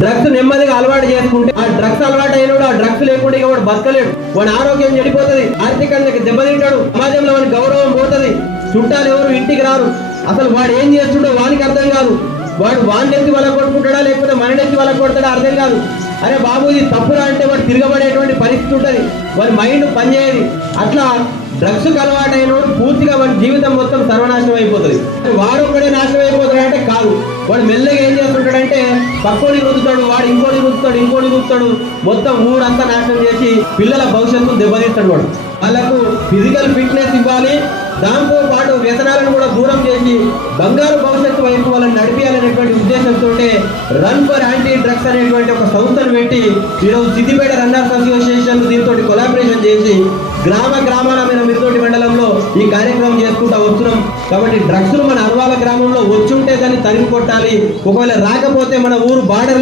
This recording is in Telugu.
డ్రగ్స్ నెమ్మదిగా అలవాటు చేసుకుంటే ఆ డ్రగ్స్ అలవాటు అయినోడు ఆ డ్రగ్స్ లేకుండా వాడు బతకలేడు, వాడి ఆరోగ్యం చెడిపోతుంది, ఆర్థికంగా దెబ్బతింటాడు, సమాజంలో వాడి గౌరవం పోతుంది, చుట్టాలు ఎవరు ఇంటికి రారు, అసలు వాడు ఏం చేస్తుండో వానికి అర్థం కాదు, వాడు వాడిని ఎత్తి వాళ్ళ కొట్టుకుంటాడా లేకపోతే మన ఎత్తి వాళ్ళ కొడతాడా అర్థం కాదు. అరే బాబు ఇది తప్పురా అంటే వాడు తిరగబడేటువంటి పరిస్థితి ఉంటుంది, వాడి మైండ్ పనిచేయదు. అట్లా డ్రగ్స్ అలవాటు అయినోడు పూర్తిగా వాడి జీవితం మొత్తం సర్వనాశనం అయిపోతుంది. వాడు ఒక్కడే నాశనం అయిపోతాడంటే కాదు, వాడు మెల్లగా ఏం చేస్తుంటాడంటే పక్కోని రుద్దుతాడు, వాడు ఇంకోటి రుద్దుతాడు, మొత్తం ఊరంతా నాశనం చేసి పిల్లల భవిష్యత్తు దెబ్బతీస్తాడు. వాడు వాళ్ళకు ఫిజికల్ ఫిట్నెస్ ఇవ్వాలి, దాంతో పాటు వ్యసనాలను కూడా దూరం చేసి బంగారు భవిష్యత్తు వైపు వాళ్ళని నడిపించాలనేటువంటి ఉద్దేశంతో రన్ ఫర్ యాంటీ డ్రగ్స్ అనేటువంటి ఒక సంస్థను పెట్టి ఈరోజు సిద్దిపేట రన్నర్స్ అసోసియేషన్ దీంతో కొలాబరేషన్ చేసి గ్రామాల మీద మిరుదోటి మండలంలో ఈ కార్యక్రమం చేసుకుంటూ వస్తున్నాం. కాబట్టి డ్రగ్స్ మన అర్వాల గ్రామంలో వచ్చుంటే దాన్ని తరిమి కొట్టాలి, ఒకవేళ రాకపోతే మన ఊరు బార్డర్